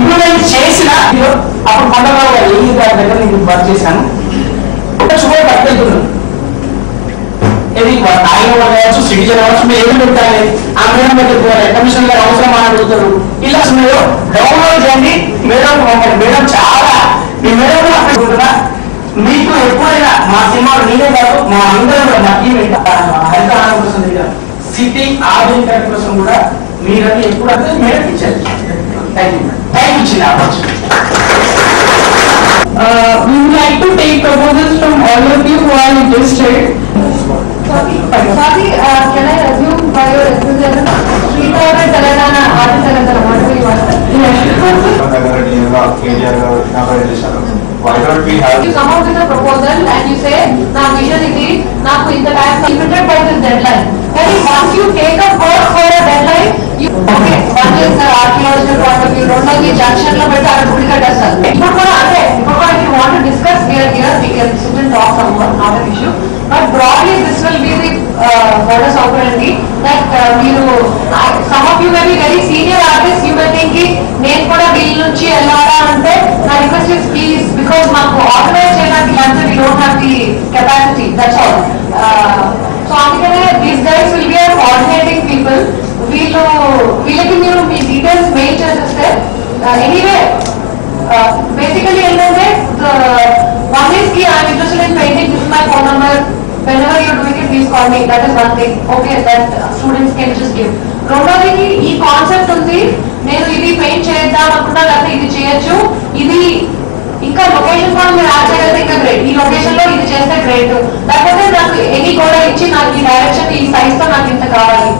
Implement చేసిన అప్పుడు కొండరావు గారు ఏ గారి దగ్గర నేను వర్క్ చేశాను. షుగర్ పట్టుకెళ్తున్నాను, ఇది తాగిన వాళ్ళు కావచ్చు, సిటిజన్ కావచ్చు, మీరు ఏమి పెట్టాలి ఆ మేడం పెట్టుకోవాలి, కమిషన్ గారు అవసరం అని అడుగుతారు. ఇలా మీరు డౌన్లోడ్ చేయండి, మేడం మేడం చాలా మీ మేడం కూడా మీకు ఎప్పుడైనా మా సినిమాలు నేనే కాదు మా అందరూ కూడా మా టీం హరితహారం కోసం సిటీ ఆధునికరణ కోసం కూడా మీరని ఎప్పుడంటే మేడం ఇచ్చారు. థ్యాంక్ యూ థ్యాంక్ యూ చిన్న opportunity. We would like to take proposals from all of you who are interested. Sorry, can I assume by your enthusiasm, Srinagar, Telangana, Art Telangana, what do you want? Why don't we have? You come out with a proposal and you say, "Na vision is it, na ku inta time limited by this deadline." And once you take a work for a deadline, you okay. One is the archaeological point of view. Don't know the junction lo betta adu pulika dasal. But for ante, if you want to discuss here, we can sit and talk someone, not an issue. But broadly, this will be the modus operandi that some of you may be very senior artists. You may think, "Nenu kuda veelu nunchi ellada ante." My request is please, because maaku organize cheyadaniki ante we don't have the capacity. That's all. So అందుకనే these guys will be our coordinating people. వీళ్ళకి మీరు మీ details mail చేసేస్తే anyway basically ఏంటంటే one is ki I'm interested in painting, this is my phone number, whenever you're doing it please call me. That is one thing, okay, that students can just give. రెండోది ఈ concept ఉంది, నేను ఇది paint చేద్దాం అనుకున్నా లేకపోతే ఇది చేయొచ్చు, ఇది ఇంకా లొకేషన్ కూడా మీరు యాడ్ చేయగలిగితే ఇంకా గ్రేట్, ఈ లొకేషన్ లో ఇది చేస్తే గ్రేట్, లేకపోతే నాకు ఎనీ కూడా ఇచ్చి నాకు ఈ డైరెక్షన్ ఈ సైజ్ తో నాకు ఇంత కావాలి.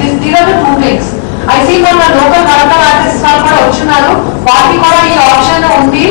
These are the two things. I see మన లోకల్ కరెక్టర్ ఆర్టిస్ట్ వాళ్ళు కూడా వచ్చున్నారు, వాటికి కూడా ఈ ఆప్షన్ ఉంది.